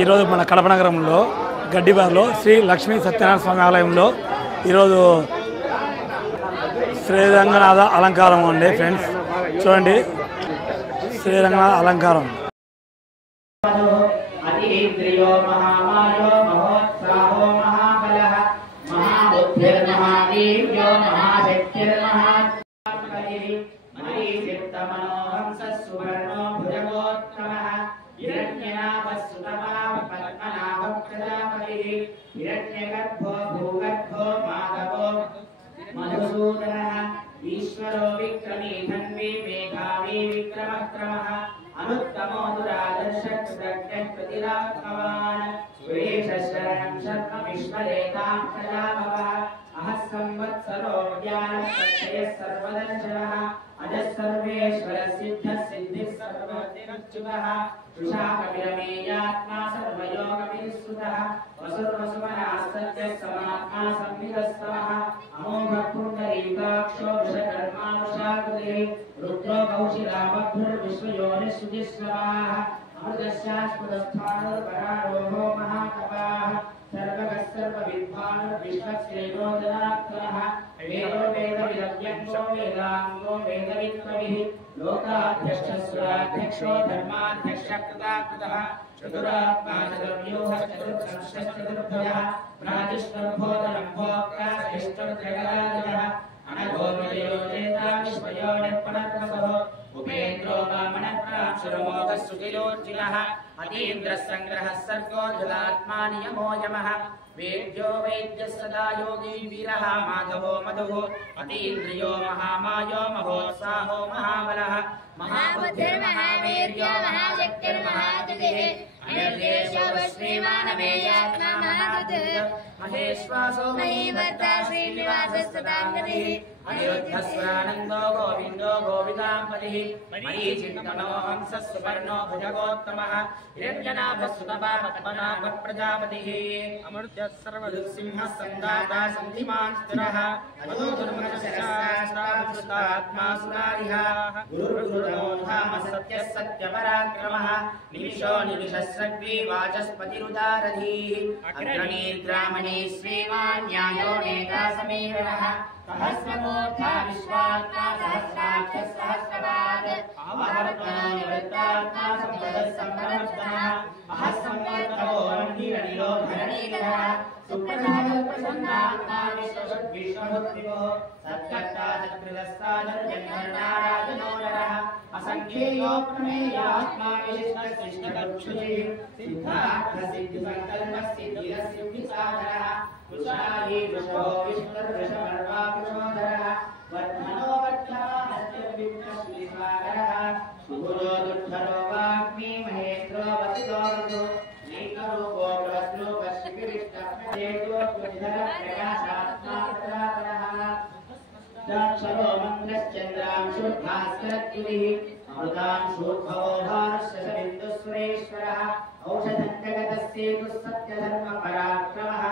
ఈరోజు మన కడప నగరంలో గడ్డిబార్లో శ్రీ లక్ష్మీ సత్యనారాయణ స్వామి ఆలయంలో ఈరోజు శ్రీరంగనాథ అలంకారం అండి ఫ్రెండ్స్. చూడండి, శ్రీరంగనాథ అలంకారం. ईश्वरो विक्रमी धन्वी मेधावी विक्रमक्रमः अनुत्तमो दुरादर्शप्रतिरात्मवान् सुरेशशरणं शर्मविश्वरेतां प्रजाभवः अहः संवत्सरो ज्ञानप्रत्ययः सर्वदर्शनः अजः सर्वेश्वरः सिद्धः सिद्धिः सर्वज्ञच्युतः तुषाकविरमेयात्मा सर्वयोगविस्तुतः वसुर्वसुमनः सत्यः समात्मा संविदस्तवः अमोघः पुण्डरीकाक्षो वृषकर्मानुषाकृतिः रुद्रो कौशिलामभ्रुर्विश्वयोनिः सुजिस्रवाः अमृतस्यास्पदस्थाणुर्परारोहो महाकवाः सर्वगः सर्वविद्वानुर्विश्वक्सेनो जनात्मनः वेदो वेदविदव्यङ्गो वेदाङ्गो वेदविद्वभिः लोकाध्यक्षस्वराध्यक्षो धर्माध्यक्षकृताकृतः चतुरात्मा चतुर्व्यूहः चतुर्दशश्चतुर्भुजः प्रातिष्ठभोदनं भोक्ता श्रेष्ठोऽग्रगराजः अनघोर्वयो चेता विश्वयो निर्पणत्वसः उपेन्द्रो वामनप्राक्षुरमोघः सुखिलोज्जिनः अतीन्द्रः सङ्ग्रहः सर्गो धृतात्मा नियमो यमः वेद्यो वैद्यः सदा योगी वीरः माधवो मधुः अतीन्द्रियो महामायो महोत्साहो महाबलः महाबुद्धिर्महावीर्यो महाशक्तिर्महातुतिः अनिर्देशो श्रीमानमेयात्मा महागतिः महेश्वासो महीवर्ता श्रीनिवासस्तदाङ्गतिः अनिरुद्धस्वरानन्दो गोविन्दो गोविदाम्पतिः मरीचिन्तनो हंसः सुपर्णो भुजगोत्तमः हिरण्यनाभः सुतपापद्मनाभः प्रजापतिः अमृतः सर्वदुःसिंहः सन्दाता सन्धिमान् स्थिरः अजोधर्मशस्त्रास्त्रात्मा सुरारिः गुरुर्गुरुर्धामः सत्यः सत्यपराक्रमः निमिषो निमिषस्रग्वी वाचस्पतिरुदारधीः अग्रणीर्ग्रामणे श्रीमान् न्यायो नेता समीरणः सहस्रमूर्धा विश्वात्मा सहस्राक्षः सहस्रपाद आवर्तनो निवृत्तात्मा सम्पदः सम्पदर्शनः अहः संवर्तनो रण्डीरनिलो धरणीधरः सुप्रसादः प्रसन्नात्मा विश्वभक्तिभो सत्कर्ता सत्कृतस्तादर्जन्मर्णाराजनो नरः असङ्ख्येयो प्रमेयात्मा विशिष्टशिष्टकक्षुषिः सिद्धार्थसिद्धिसङ्कल्पसिद्धिरसिद्धिसाधनः कुशाली वृषभो विष्णुर्वृषभर्वा कृशोधरः वर्धनो वर्धमानश्चर्विघ्नश्रीसागरः सुगुरो दुर्धरो वाग्मी महेन्द्रो वसितो वसु नैकरूपो प्रवस्लोकशिखिरिष्टप्रदेशो कुञ्जरः प्रकाशात्मा प्रदातरः दाक्षरो मन्द्रश्चन्द्रांशुर्भास्करद्युतिः अमृतांशूर्भवो भानुश्शशबिन्दुस्वरेश्वरः औषधं जगतस्येतुः सत्यधर्मपराक्रमः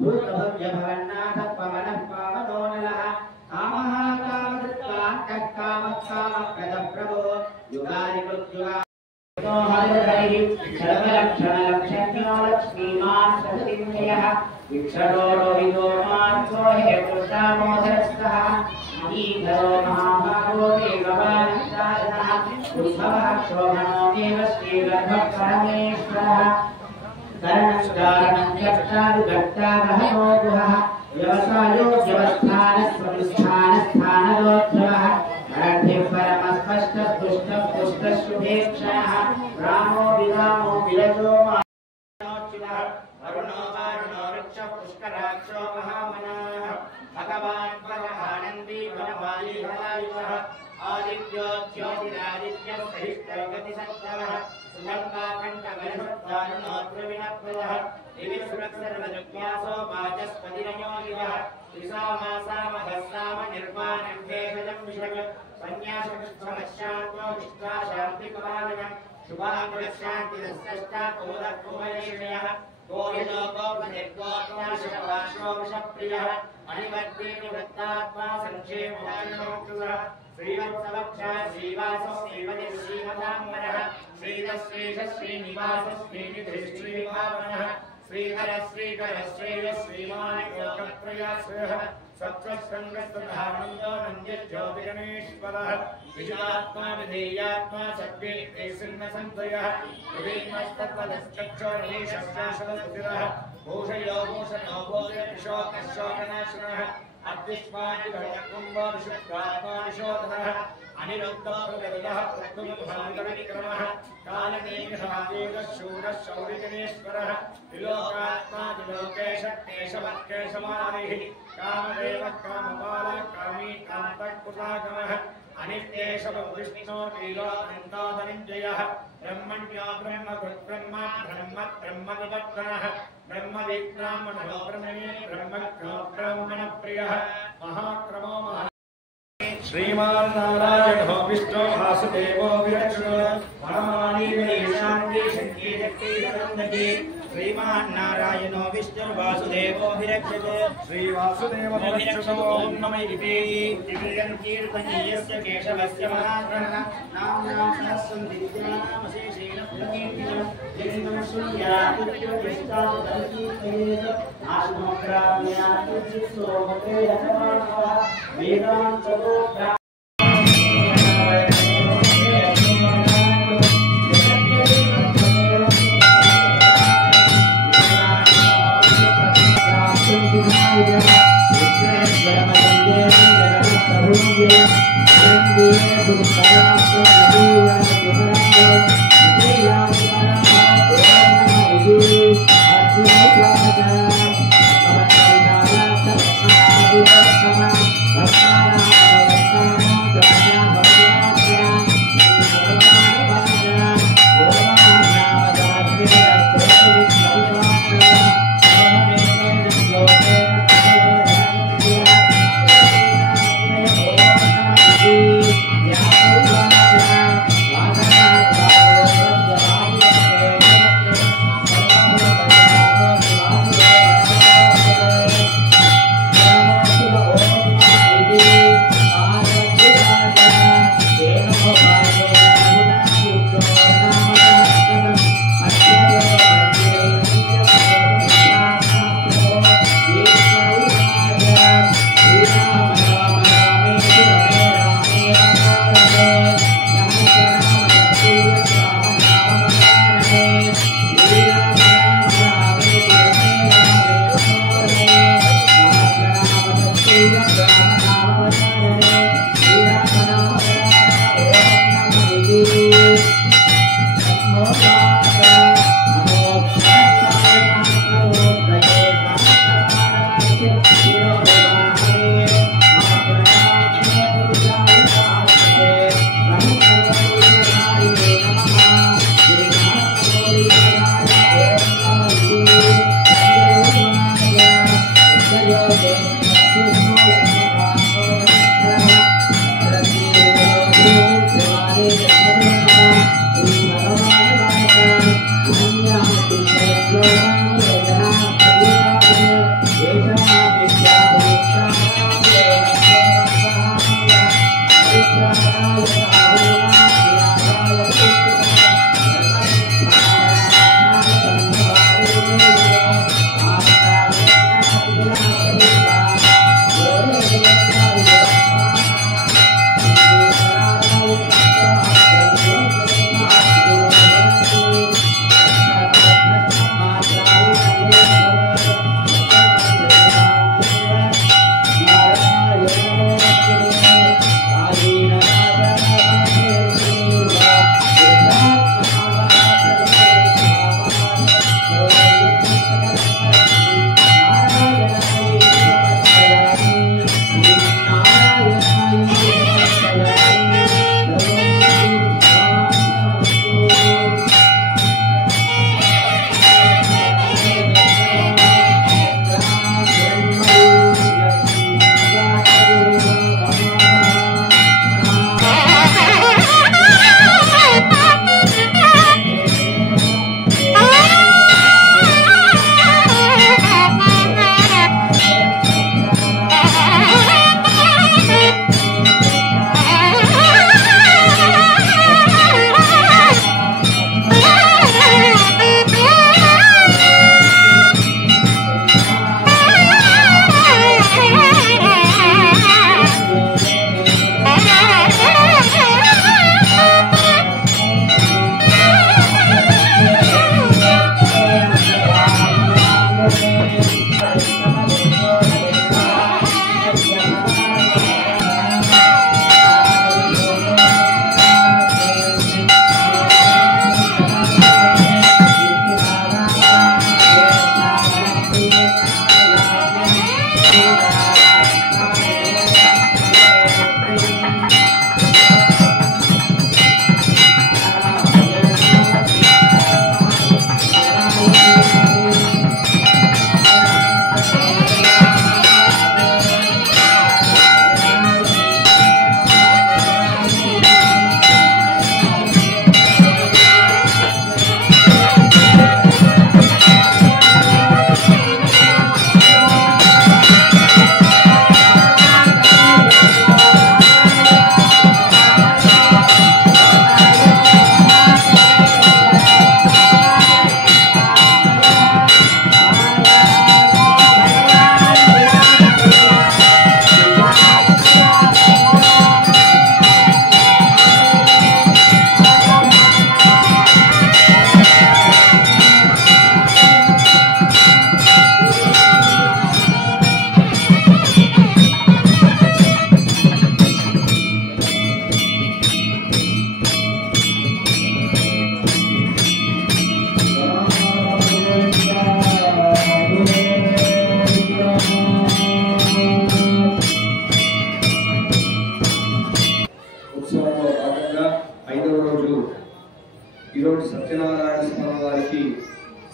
भूतभव्यभवन्नाथः पवनः पावनो नलः कामः कामधृत्वान्तः कामः कामप्रदः प्रभो युगादिकृत्युगा हरिहरिः सर्वलक्षणलक्षण्यो लक्ष्मीमान् सततिञ्जयः विक्षणो रोहितो मार्गो हेतुर्दामोदरस्तः महीधरो महाभागो देववानिशासनः उद्भवः क्षोभनो देव श्रीगर्भः परमेश्वरः करणं यक्षादिगट्टागहनो गुहः व्यवसायो व्यवस्थानस्वनुष्ठानस्थानरोद्धवः नरद्भिः परमस्पष्टः दुष्टः पुष्टः शुभेक्षणः रामो विरामो विरजो मानोच्युतः वरुणो वारुणो वृक्षः पुष्कराक्षो महामनाः भगवान् वरहानन्दी वनवाली हलायुवः आदित्यो ज्योतिरादित्यः सहिष्ठगतिसत्तमः सुलम्बाखण्डगर्भदारुणोद्रविणप्रदः दिविसुरत्सर्वजज्ञासो वाचस्पतिरयोगिवः त्रिसामासामहस्साम निर्वाणभेषजं विषय सन्न्यासकृष्णमश्शान्तो विश्वाशान्तिकवादनः शुभाङ्गुलशान्तिरस्यष्टा कोदकोमलेशयः कोहिलोकोपनिर्गोत्नाशवाशो विषप्रियः अनिवर्ते निवृत्तात्मा सङ्क्षेमवानोक्तः श्रीवत्सवक्षा श्रीवासो श्रीमति श्रीमताम्बरः श्रीतश्रीश श्रीनिवास श्रीनिधि श्रीभावनः श्रीकर श्रीकर श्रेय श्रीमान् लोकप्रियाश्रयः सत्त्वसङ्गस्तधानन्दो नन्द्यज्योतिगणेश्वरः विजयात्मा विधेयात्मा सद्वेत्ते सिंहसन्तयः विवेकस्तत्पदश्चक्षुर्निशस्याशलस्थिरः भूषयो भूषणो भूषयशोकशोकनाशनः अद्विष्मादिभयकुम्भो विशुद्धात्मा विशोधनः अनिरुद्धप्रगतः प्रत्युमभान्तविक्रमः कालनेमिहादेवशूरः शौरिगणेश्वरः विलोकात्मा विलोकेश केशवत्केशमानिः कामदेवः कामपालः कामी कान्तः अनित्येशव विष्णो नीलोऽनन्तादनिञ्जयः ब्रह्मण्यो ब्रह्मकृत्ब्रह्म ब्रह्म ब्रह्मविवर्तनः ब्रह्मविब्राह्मणो ब्रह्मणे ब्रह्मज्ञो ब्रह्मणप्रियः महाक्रमो महा श्रीमान् नारायणो विष्णो वासुदेवो विरक्षणो परमाणि गणेशान्ति शक्ति शक्ति रत्नति श्रीमान् नारायणो विष्णु वासुदेवो विरक्षते श्री वासुदेव विरक्षतो ओम नमः दिव्यं कीर्तनीयस्य केशवस्य महात्मनः नाम्नां सहस्रं दिव्यानामशेषेण प्रकीर्तितं यदिदं शृणुयात् आश्मग्राम्यातिचित्सोमते यथार्थः वेदान्ततो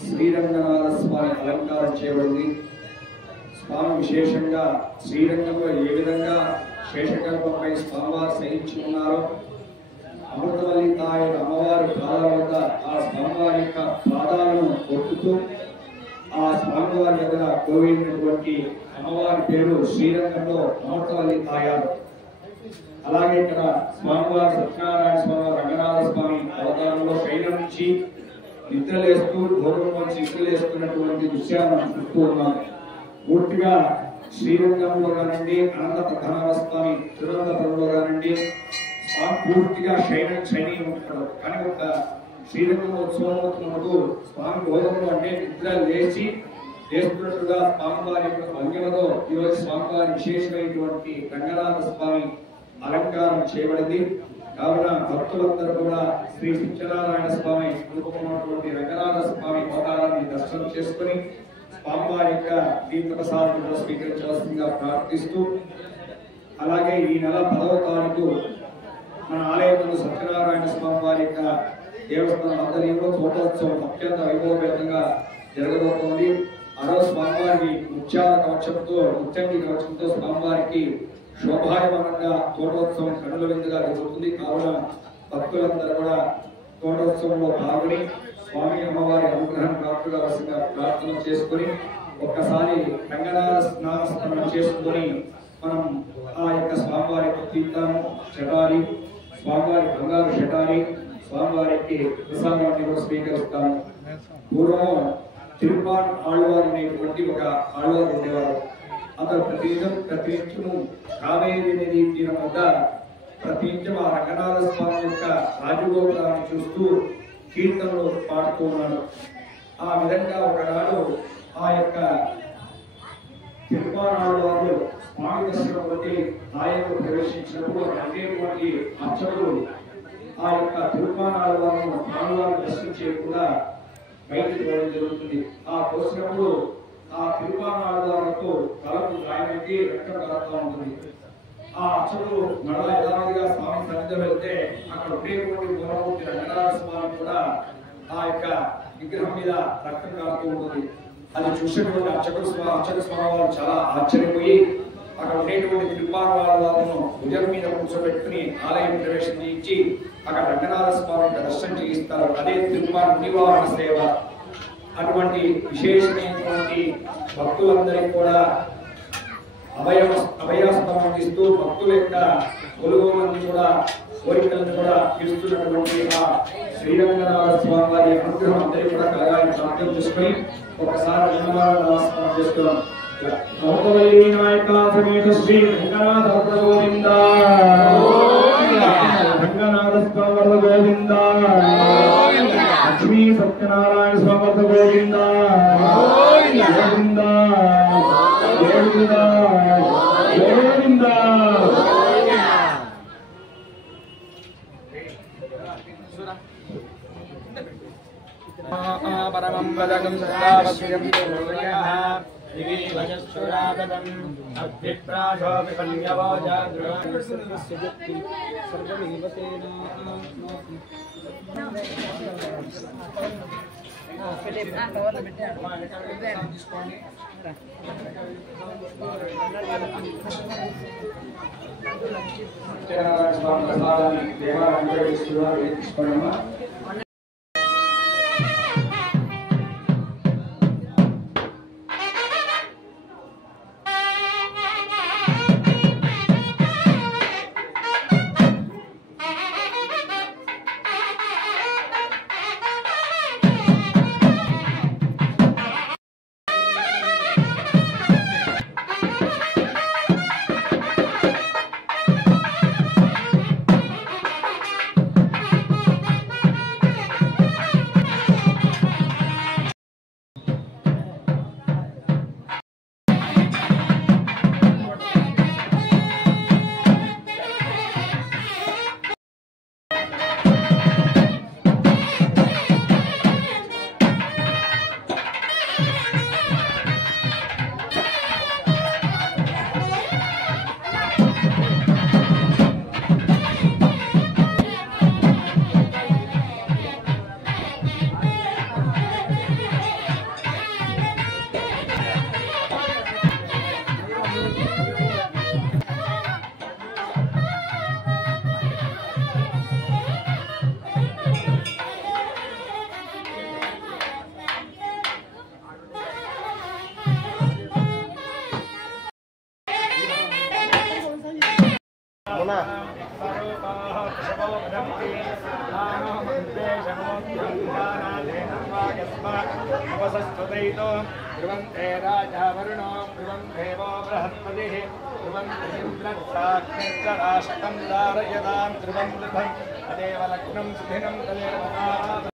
శ్రీరంగనాథ స్వామి అలంకారం చేయబడింది. స్వామి విశేషంగా శ్రీరంగంలో ఏ విధంగా శేషకల్పంపై స్వామివారు శయించి ఉన్నారో అమృతవల్లి తాయి అమ్మవారి పాదాల వద్ద ఆ స్వామివారి యొక్క పాదాలను కొట్టుతూ ఆ స్వామివారి దగ్గర కోవినటువంటి అమ్మవారి పేరు శ్రీరంగంలో అమృతవల్లి తాయారు. అలాగే ఇక్కడ స్వామివారి సత్యనారాయణ స్వామి రంగనాథ స్వామి అవతారంలో పైన నుంచి నిద్రలేస్తూ దూరం నుంచి నిద్రలేస్తున్నటువంటి దృశ్యాన్ని మనం చూస్తూ ఉన్నాం. పూర్తిగా శ్రీరంగంలో కానివ్వండి, అనంత పద్మనాభ స్వామి తిరువనంతపురంలో కానివ్వండి స్వామి పూర్తిగా శైని ఉంటాడు. కానీ ఒక శ్రీరంగం ఉత్సవం అవుతున్నప్పుడు స్వామి భోగంలో అంటే నిద్ర లేస్తున్నట్టుగా స్వామివారి యొక్క భంగిమలో ఈరోజు స్వామివారి విశేషమైనటువంటి రంగనాథ స్వామి అలంకారం చేయబడింది. కావున భక్తులందరూ కూడా శ్రీ సత్యనారాయణ స్వామి రూపమైనటువంటి రంగనాథ స్వామి అవతారాన్ని దర్శనం చేసుకుని స్వామివారి యొక్క తీర్థప్రసాదాలను స్వీకరించవలసిందిగా ప్రార్థిస్తూ, అలాగే ఈ నెల 10వ తారీఖు మన ఆలయంలో సత్యనారాయణ స్వామి వారి యొక్క దేవస్థానం ఆధ్వర్యంలో తోటోత్సవం అత్యంత వైభవపేతంగా జరగబోతోంది. ఆ రోజు స్వామివారికి ముత్యాల కవచంతో ముత్యంగి కవచంతో స్వామివారికి శోభాయమానంగా తోటోత్సవం కనుల విందుగా జరుగుతుంది. కావున భక్తులందరూ కూడా తోటోత్సవంలో పాల్గొని స్వామి అమ్మవారి అనుగ్రహం ప్రాప్తుగా ప్రార్థన చేసుకుని ఒక్కసారి రంగనాథ స్నానం చేసుకుని మనం ఆ యొక్క స్వామివారి తీర్థము షటారి స్వామివారి బంగారు షటారి స్వామివారికి ప్రసాదాన్ని కూడా స్వీకరిస్తాము. పూర్వం తిరుపాన్ ఆళ్వారు అనేటువంటి ఒక ఆళ్వారు ఉండేవారు. అతను ప్రతినిత్యము కావేరీ నది తీరం వద్ద ప్రతినిత్యం ఆ రంగనాథ స్వామి యొక్క రాజగోపురాన్ని చూస్తూ కీర్తనలు పాడుతూ ఉన్నాడు. ఆ విధంగా ఒకనాడు ఆ యొక్క తిరుపానాడు స్వామి దర్శనం బట్టి ఆలయంలో ప్రవేశించినప్పుడు అనేటువంటి అర్చకులు ఆ యొక్క తిరుపానాడు వారిని స్వామివారిని దర్శనం చేయకుండా బయటికి పోవడం జరుగుతుంది. ఆ కోసినప్పుడు ఆ తిరుపానాడు వారితో తలకు గాయమైతే రక్తం కలుగుతూ ఉంటుంది. ఆ అర్చకులు మరలా యథావిధిగా స్వామి సన్నిధిలో వెళ్తే అక్కడ ఉండేటువంటి మూలమూర్తి రంగనాథ స్వామి కూడా ఆ యొక్క విగ్రహం మీద రక్తం కారుతూ ఉంటుంది. అది చూసినటువంటి అర్చక స్వామి వారు చాలా ఆశ్చర్యపోయి అక్కడ ఉండేటువంటి తిరుపానాడును భుజం మీద కూర్చోబెట్టుకుని ఆలయం ప్రవేశం చేయించి అక్కడ రంగనాథ స్వామి దర్శనం చేయిస్తారు. అదే తిరుపాన నివారణ సేవ. అటువంటి విశేషమైనటువంటి భక్తులందరికీ కూడా అభయాస్తం అందిస్తూ భక్తుల యొక్క కొలువులను కూడా కోరికలను కూడా తీరుస్తున్నటువంటి ఆ శ్రీరంగనాథ స్వామి వారి అనుగ్రహం అందరికీ కూడా కలగాలని ప్రార్థన చేసుకుని ఒకసారి రంగనాథ చేస్తున్నాం. నాయక సమేత శ్రీ రంగనాథ గోవింద రంగనాథ స్వామి గోవింద లక్ష్మీ సత్యనారాయణ స్వామి గోవింద గోవింద గోవింద గోవింద. పరమం పదకం సదావస్యం పూర్వయః దివి వజస్సురాగతం అభిప్రాశో విపన్యవాజాద్రస్యజత్తి సర్వమేవతేన ध्रुवन्ते राजा वरुणो ध्रुवं देवो बृहस्पतिः ध्रुवं इन्द्रक्षाक्षराष्टं धारयतां ध्रुवं ध्रुवं तदेव लग्नं सुधिनं तदेव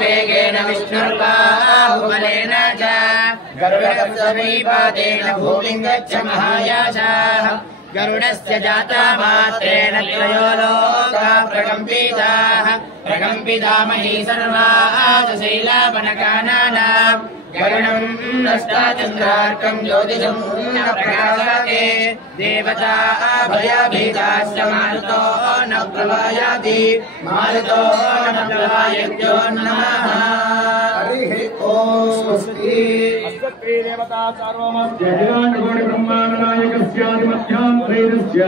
वेगेन विष्णुर्बाहुबलेन च गरुडसमीपातेन भूमिं गच्छ महायाशाः गरुडस्य जाता मात्रेण त्रयो लोका प्रकम्पिताः प्रकम्पितामही सर्वाः शैलापनकानानाम् गरुडं नष्टाचन्द्रार्कं ज्योतिषं न प्रकाशते देवता भयभीताश्च मारुतो न प्रवायाति मारुतो न प्रवायत्यो नमः हरिः ॐ स्वस्ति अस्मत्प्रिय देवता सार्वमस्यादिकोटि ब्रह्माण्डनायकस्यादिमध्यान्तरैरस्य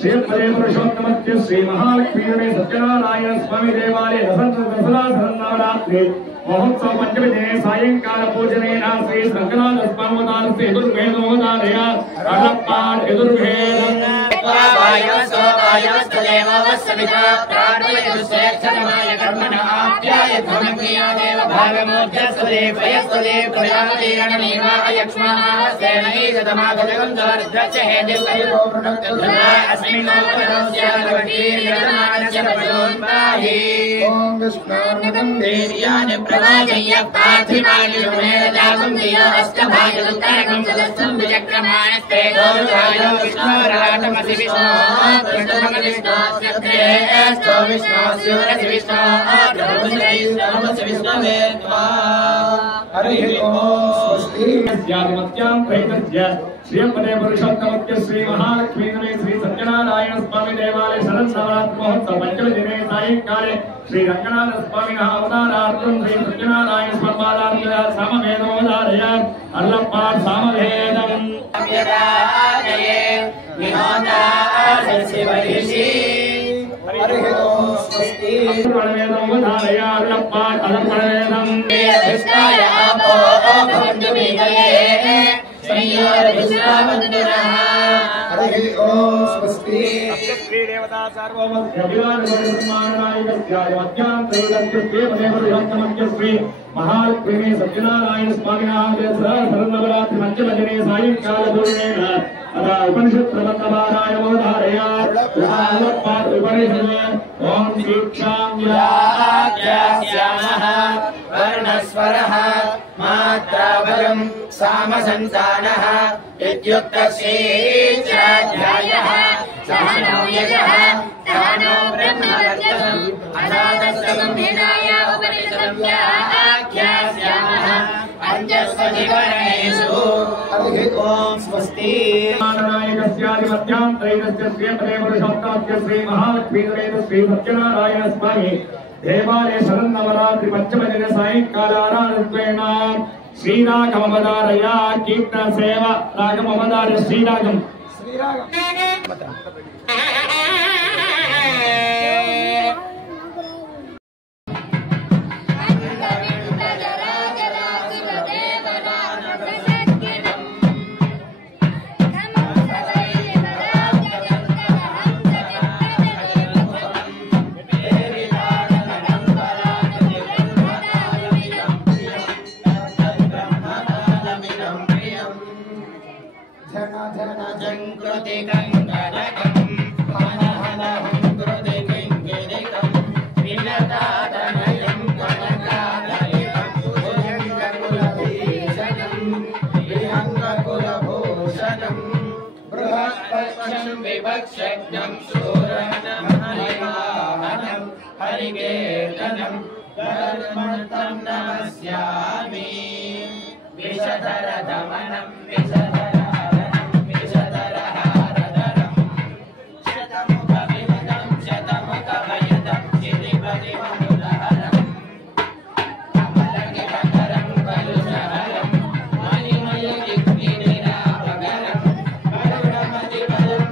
श्रीपदे पुरुषोत्तमस्य श्री महालक्ष्मी सत्यनारायण स्वामी देवालये दसरा नवरात्रि महोत्सव पंचमी दिने सायंकाल पूजनेन श्री शंकराचार्य स्वामी यजुर्वेदोदारय अनपाठ यजुर्वेद वायवस्तदेववस्सविता प्रार्थयतुश्रेष्ठतमाय कर्मण आप्यायध्वमक्रिया देव भागमोर्जस्वदे प्रयस्वदे प्रयादेरणमेवा अयक्ष्मासेनैजतमागजगं दर्द्रश्च हेदिर्कयो अस्मिन्नोपदस्यालवकीर्यतमानस्य प्रचोन्पाहि ॐ विष्णोर्नदं देव्यानि प्रवाचय्य पार्थिवानिरुमेरजागं दियो अष्टभागदुत्तरकं सदस्सं विचक्रमाणस्ते दोरुभायो विष्णोराटमस शिवसि विष्णो कृष्णमति विष्णो श्रेष्ठो विष्णो शिवरसि विष्णो कृष्णमति विष्णवे त्वा हरिः ओम स्वस्ति ज्ञानमत्यां प्रैतज्य श्रीपदे पुरुषोत्तमस्य श्री महालक्ष्मी नमे श्री सत्यनारायण स्वामी देवालय शरन्नवरात्र महोत्सव पंचम दिने सायंकाले श्री रंगनाथ स्वामिनः अवतारार्थं श्री सत्यनारायण स्वामादार्य सामवेदोदारय अर्लप्पात् सामवेदम् यदाजये विनोदा शिवऋषि हरिः ओम स्वस्ति अर्लप्पात् अर्लप्पावेदम् विष्णाय आपो भवन्तु विदये संयोरविश्वावन्तुरः हरिः ओम स्वस्ति श्री देवता सार्वभौम श्री महालक्ष्मी सत्यनारायण स्वामिनः शरन्नवरात्रि पंचम दिने सायंकाल पूर्णेन अदा उपनिषत् प्रबन्धपारायणोदारयात् उपनिषत् ओम दीक्षां यास्यामः वर्णस्वरः मात्रावरं सामसन्तानः इत्युक्तस्यैश्चाध्यायः सहनौ यजः सहनौ ब्रह्मवर्चसम् अनादस्तमं वेदाय उपनिषद्व्याख्यास्यामः पञ्चस्वधिकरणेषु हरिः ओम स्वस्ति नारायणस्यादिमत्यां त्रैदस्य श्रीपदे पुरुषोत्तमस्य श्री महालक्ष्मी श्री सत्यनारायण स्वामी देवालय शरन्नवरात्रि पंचम दिन सायंकाल आराधत्वेन श्रीरागमवदारय कीर्तन सेवा रागमवदारय श्रीरागम विभक्षज्ञं सूरणं हरिवाहनं हरिकेतनं धर्मतं नमस्यामि विषधरदमनं विषधरहरणं विषधरहारधरं शतमुखविमलं शतमुखभयदं गिरिपतिममुदहरं कमलगिरधरं कलुषहरं मणिमयदिग्निनिराभगरं करुणमतिपदं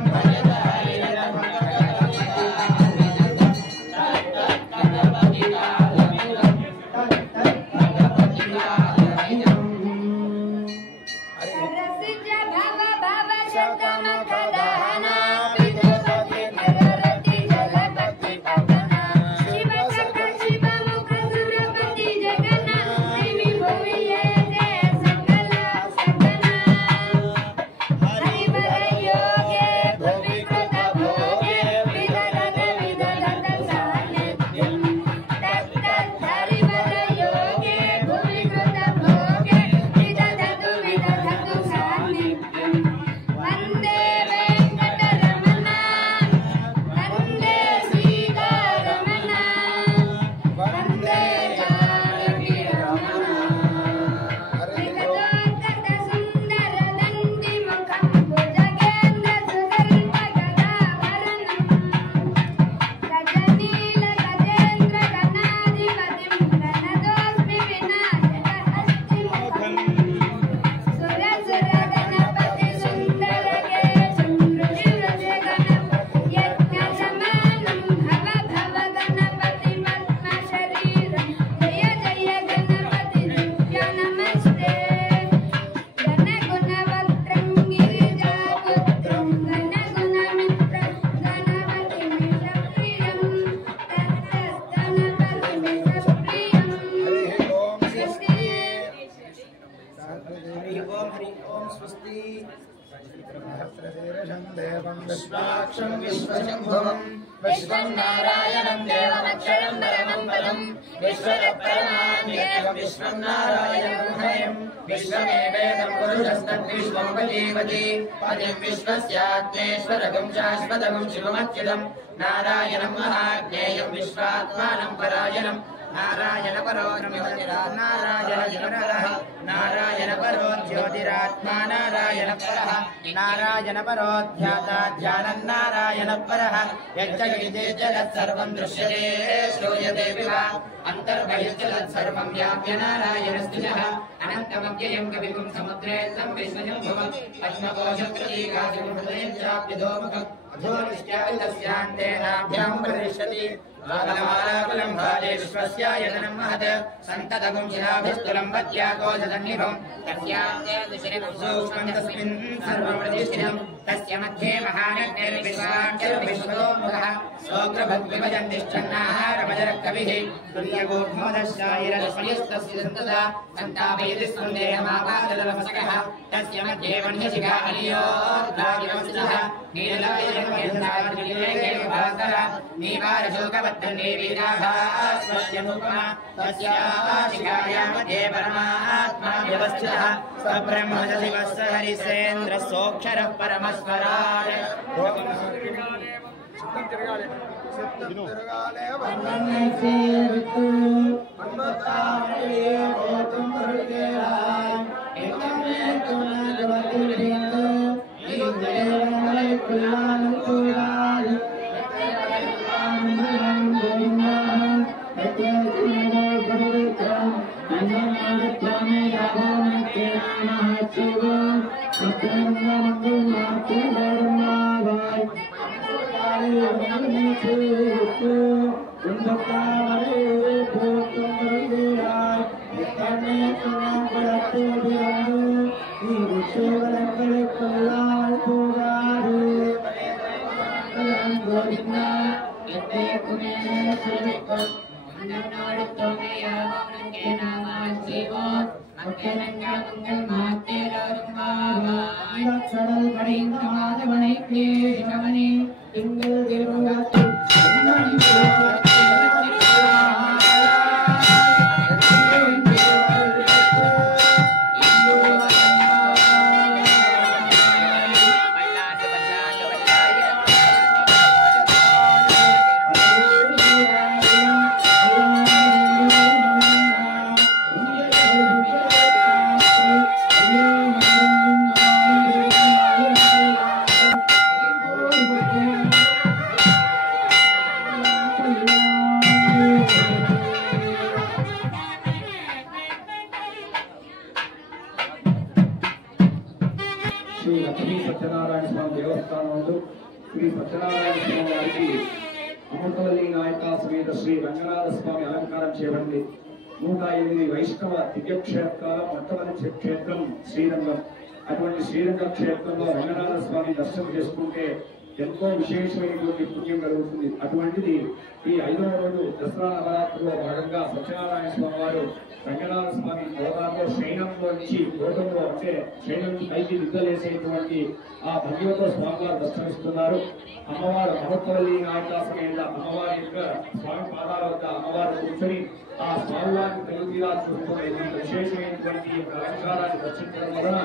विश्वाक्षं विश्वशम्भुवं विश्वं नारायणं देवमक्षरं परमं पदम् विश्वतपरमान्यं विश्वं नारायणं हयं विश्वमेवेदं पुरुषस्तद्विश्वं वजीवति पतिं विश्वस्यात्मेश्वरगं शाश्वतं शिवमच्युतं नारायणं महाज्ञेयं विश्वात्मानं परायणं नारायण परो नारायण परो ज्योतिरात्मा नारायण परः नारायण परो ध्यानं नारायण परः यज्जगत् दृश्यते श्रूयते विवा अन्तर्बहिश्च सर्वं व्याप्य नारायण स्थितः अनन्तमव्ययं कविकुं समुद्रे तं विश्वजम्भुवं पद्मकोशप्रतीकादिं चाप्यधोमुखम् अधोनिश्चावितस्यान्तेनाभ्यां प्रदिश्यति वागमालाकुलं भाजे विश्वस्यायतनं महत् सन्ततगुं शिलाभिस्तुलं वत्याकोशसन्निभं तस्यान्ते सूक्ष्मं तस्मिन् सर्वं प्रतिष्ठितं तस्य मध्ये महानग्निर्विश्वाक्षरविश्वतोमुखः सोऽग्रभग्विभजन्तिष्ठन्नाहारमजरः कविः तुल्यगूर्ध्वोदश्चायरस्मयस्तस्य सन्तता सन्तापयति स्कुन्देहमापादलमस्तकः तस्य मध्ये वह्निशिखा अलियोर्ध्वागिरंसितः नीवारशोकवत्तन्देवीराभास्वत्यनुपमा तस्याशिखायां मध्ये परमात्मा व्यवस्थितः सब्रह्मशिवः स हरिसेन्द्रः सोऽक्षरः परमस्वराट् శ్రీ లక్ష్మీ సత్యనారాయణ స్వామి దేవస్థానంలో శ్రీ సత్యనారాయణ స్వామి వారికి అమృతవల్లి నాయక సమేత శ్రీ రంగనాథ స్వామి అలంకారం చేయబడింది. 108 వైష్ణవ దివ్యక్షేత్రాల మొట్టమొదటి క్షేత్రం శ్రీరంగం. అటువంటి శ్రీరంగ క్షేత్రంలో రంగనాథ స్వామి దర్శనం చేసుకుంటే ఎంతో విశేషమైనటువంటి పుణ్యం కలుగుతుంది. అటువంటిది ఈ 5వ రోజు దసరా నవరాత్రిలో భాగంగా సత్యనారాయణ స్వామి వారు రంగనాథ స్వామి అవతారంలో శయనంలో నుంచి గోతంలో అంటే శయనం పైకి నిద్రలేసేటువంటి ఆ భగవత స్వామివారు దర్శనమిస్తున్నారు. అమ్మవారు అమృతవల్లి నాయక సమేత అమ్మవారి యొక్క స్వామి పాదాల వద్ద అమ్మవారు కూర్చొని ఆ స్వామివారిని తెలుగులా చూస్తున్నటువంటి విశేషమైనటువంటి అలంకారాన్ని దర్శించడం వలన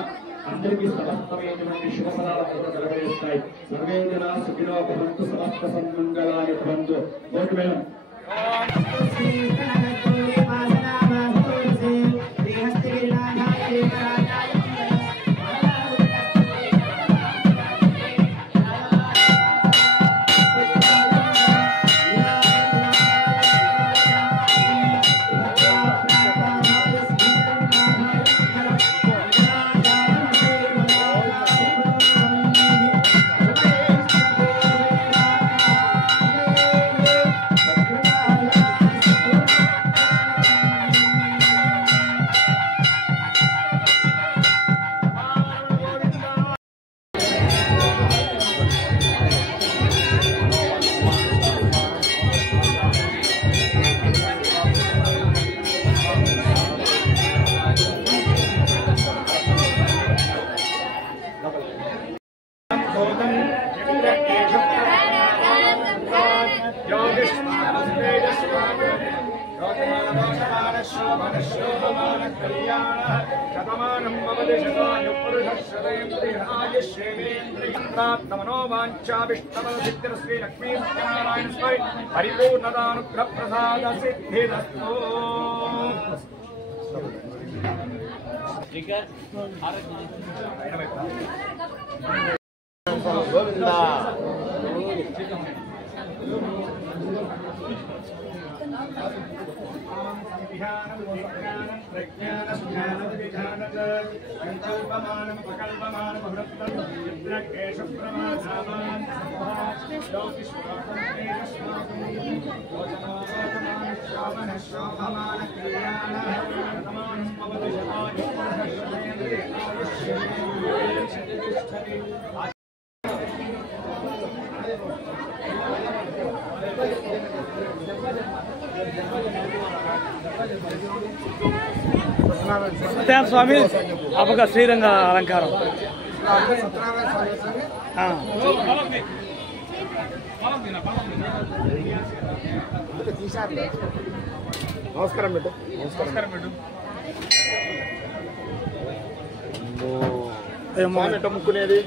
అందరికీ సమస్తమైనటువంటి శుభఫలాల కలగజేస్తాయి. సర్వే జనా సుఖినో భవంతు సమస్త సన్మంగళాని భవంతు. Vote madam. शोभमान कल्याणः शतमानं भवति शतायुः पुरुषः शतेन्द्रियः लक्ष्मी सत्यनारायण स्वामी परिपूर्णदानुग्रहप्रसाद सिद्धिरस्तु। గోవిందా संकल्पमानं प्रकल्पमानं बहुरत्नं केशप्रमाधावान् शोभमान कल्याणः शतमानं भवति शतायुः సత్యనారాయణ స్వామి అపక శ్రీరంగ అలంకారం. నమస్కారం బిడ్డ. నమస్కారం బిడ్డ. స్వామి ఎట్ట ముక్కునేది?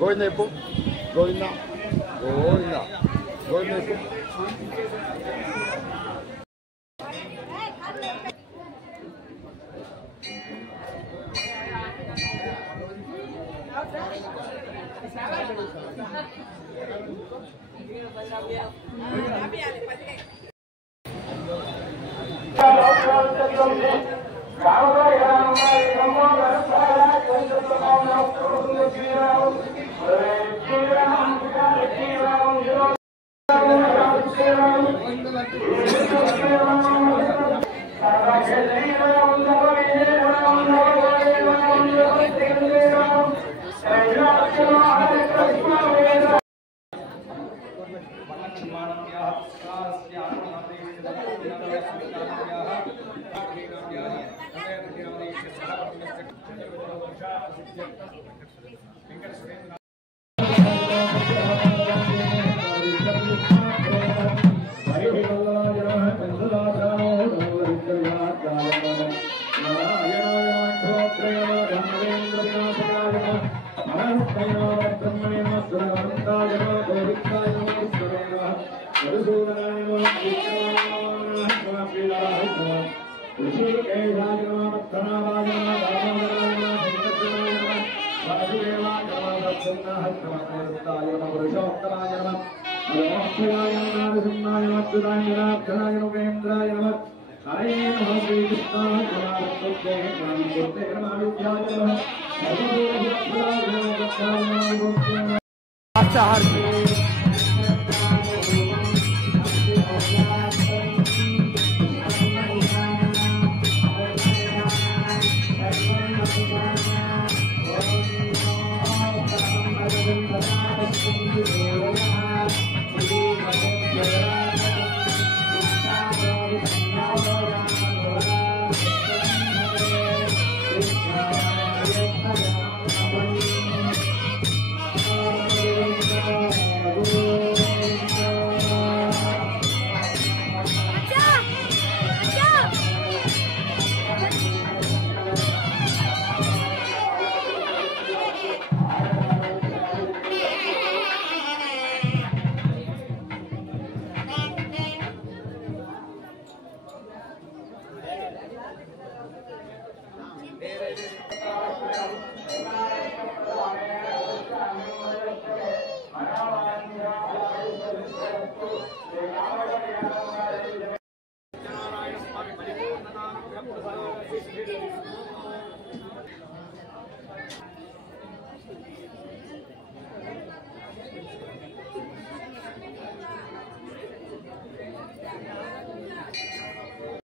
గోవింద చెప్పు. గోవింద గోవింద గోవింద చెప్పు. मांसाहार